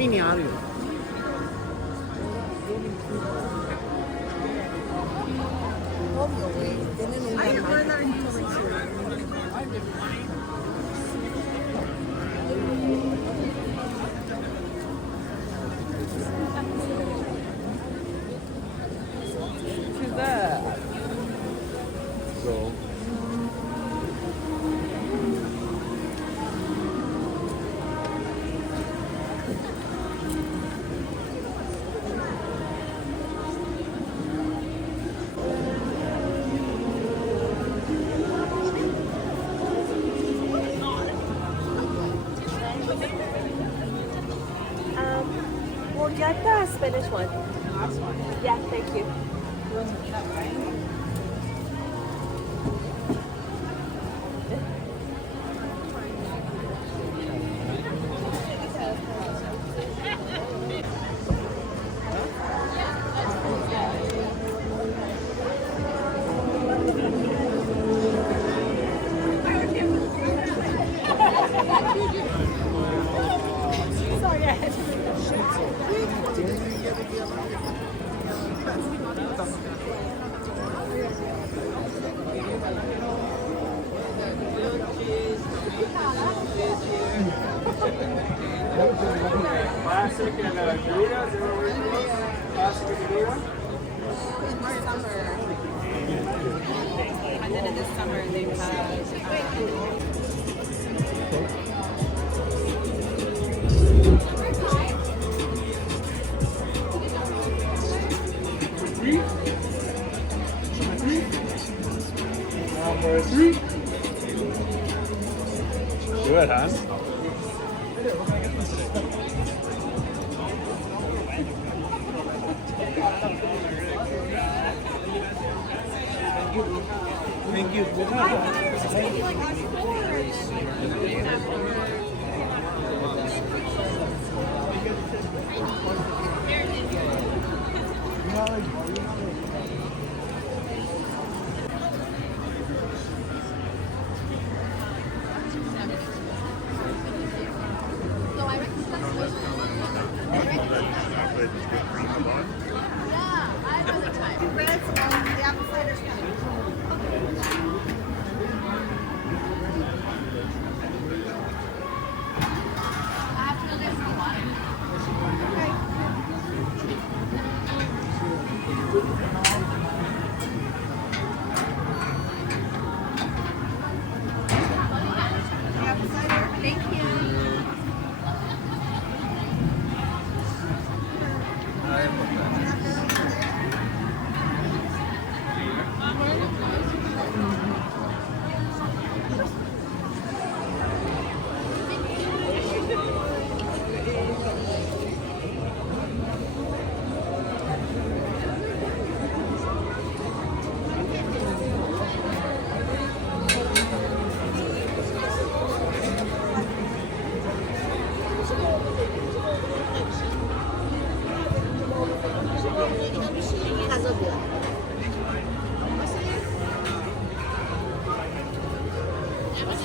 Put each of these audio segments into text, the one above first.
할인이 하루요. So. We'll get the Spanish one. Yeah, thank you. Classic and Gouda, is that what we're doing? Classic and Gouda? And then in the summer they've had Number 3. Good, huh? Thank you.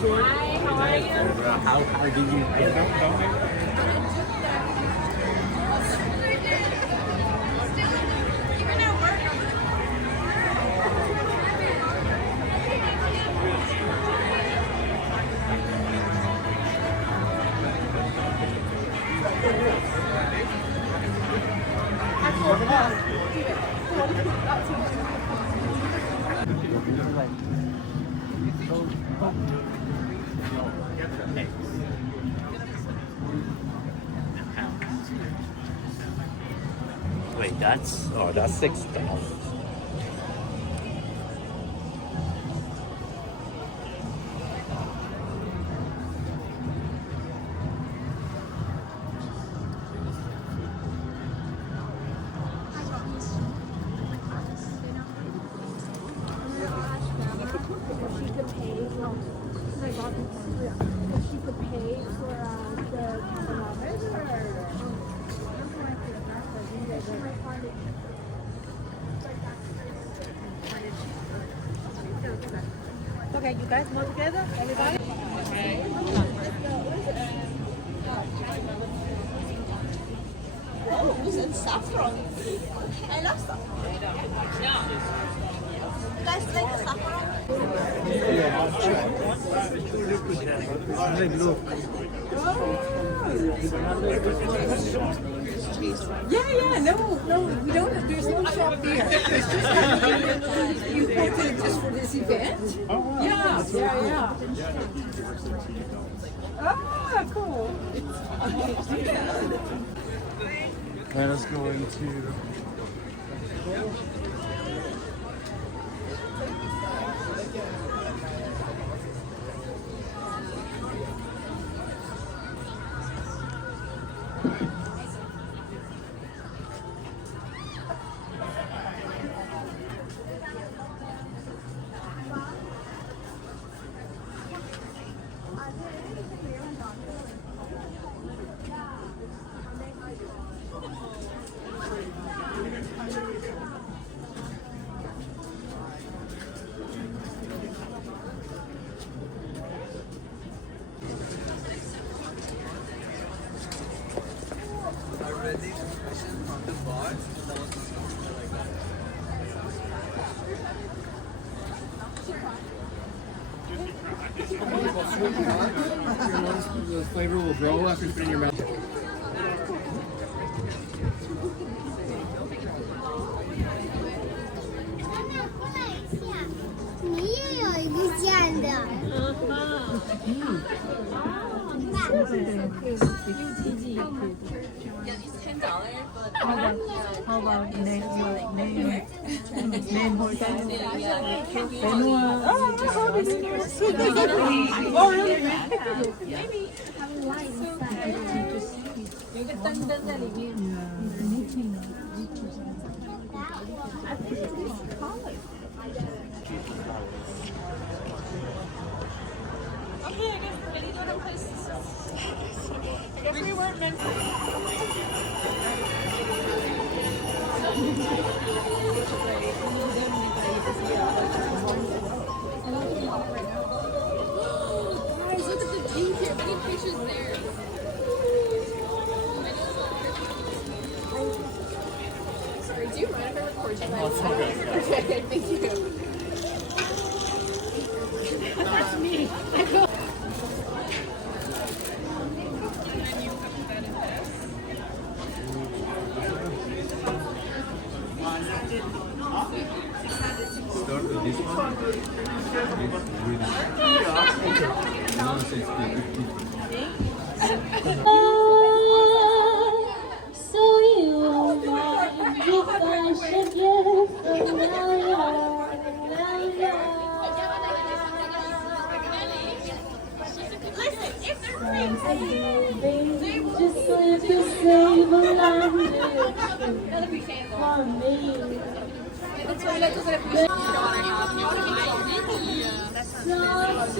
Hi, how are you? How did you get them? Wait, that's $6. Okay, you guys more together? Everybody? Oh, this is saffron. I love saffron. Yeah. You guys like saffron? Yeah, no, we don't. There's no shop there. It's just you booked it just for this event. Oh, wow. Yeah. Ah, cool. Let us go into. The flavor will grow after you put it in your mouth. 你也有一个这样的。How about name hotel? Oh, really? Maybe have a light inside. Okay, I guess the video don't place. I guess we weren't meant to. Guys, look at the view here. Many fishes there. Sorry, do you mind if I record you guys? Okay, thank you. That's me. Start with this one. So you are mine if I should get from Listen, if they're just live to save a for me. that's why I like to put a fish in your water now. If you want to keep it, that's what is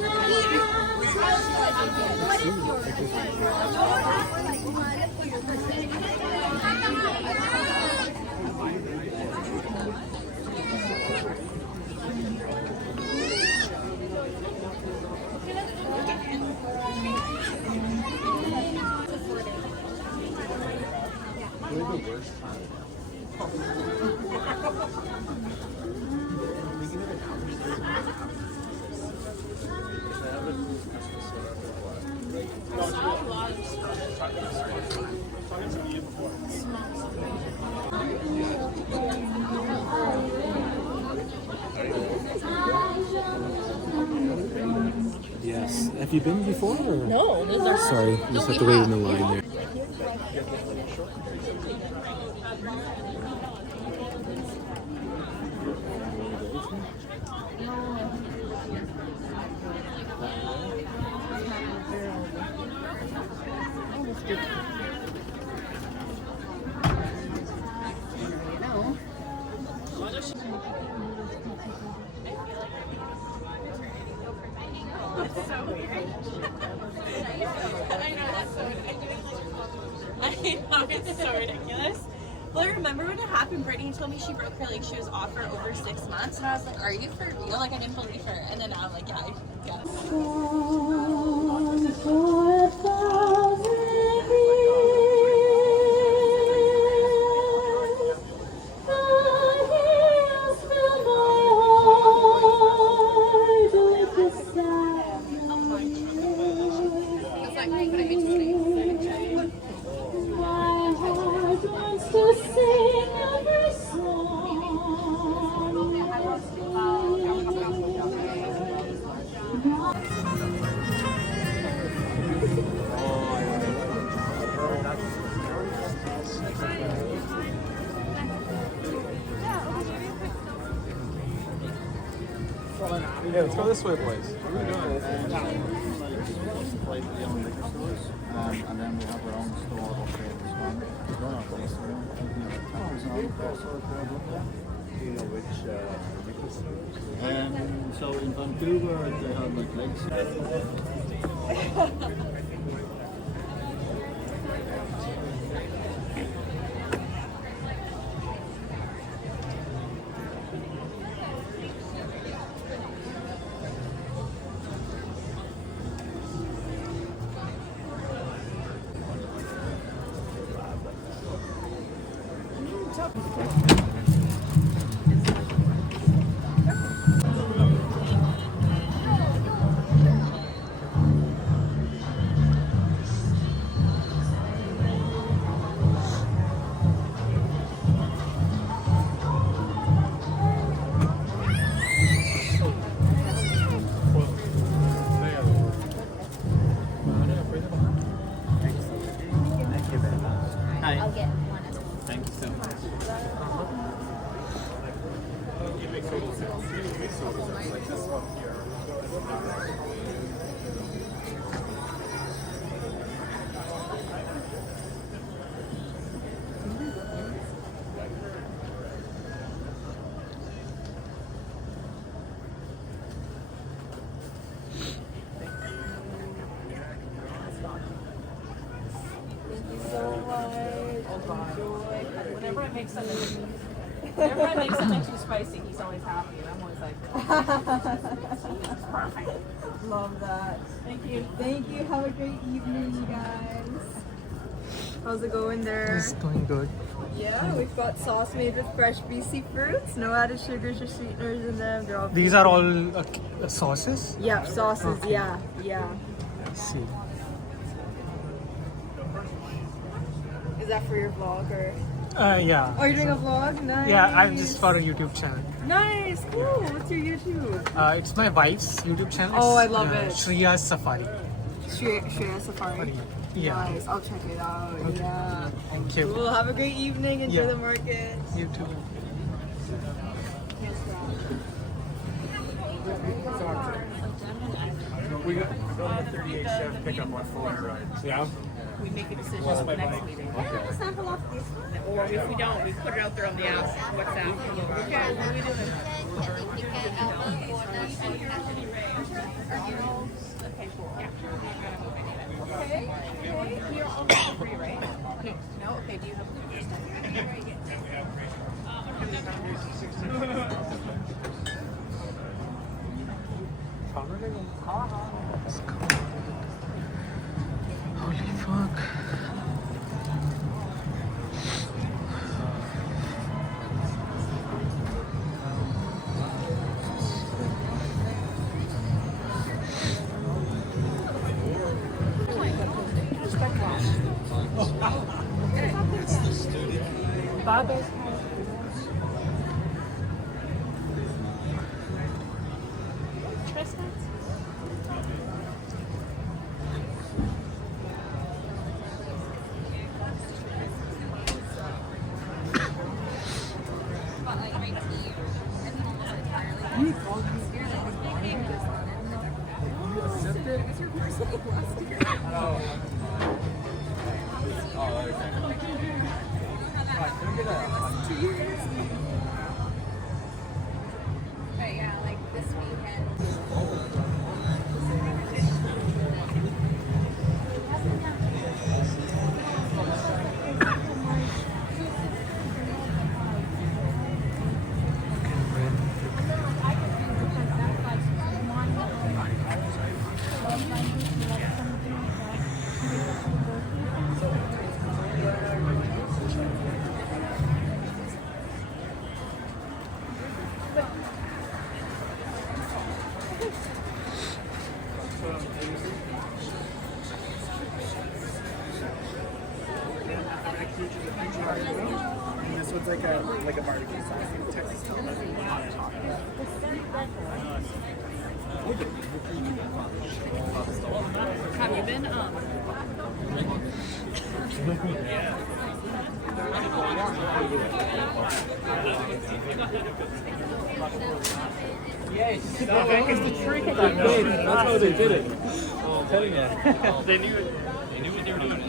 Yes. Have you been before? Or? No, those are. Sorry, you just have to wait in the line there. I know, it's so ridiculous. Well, I remember when it happened, Brittany told me she broke her leg. She was off for over 6 months, and I was like, "Are you for real?" Like I didn't believe her. And then I'm like, "Yeah." Song for 1,000 years, the hills fill my heart with the sadness. My heart wants to sing every song. Yeah, let's go this way, boys. And then we have our own store up here in Do you know which So in Vancouver, they have like legacy. I'll get one as well. Thank you so much. Whenever I make something too spicy, he's always happy, and I'm always like, perfect. Love that. Thank you. Thank you. Have a great evening, you guys. How's it going there? It's going good. Yeah, we've got sauce made with fresh BC fruits. No added sugars or sweeteners in them. They're all These are all sauces? yeah, sauces. Okay. Yeah, yeah. Let's see. Is that for your vlog or? Yeah. Oh, you're doing a vlog? Nice. Yeah, I'm just for a YouTube channel. Nice. Cool. What's your YouTube? It's my wife's YouTube channel. Oh, I love it. Shriya's Safari. Shreya Safari. Yeah. Nice. I'll check it out. Yeah. Thank you. Cool. Have a great evening. Enjoy Yeah. the market. You too. We got a 38 chef pickup on 400 rides. Yeah. We make a decision at the next meeting. Sample of this one. Or if we don't, we put it out there on the app. WhatsApp. Okay, what are we doing? Okay, cool. Yeah. Okay. You're all free, right? No. No? Okay, do you have Holy fuck. And this one's like a barbecue sauce. Have you been It's the trick of that. That's how they did it. I'm telling you. They knew it. They knew what they were doing.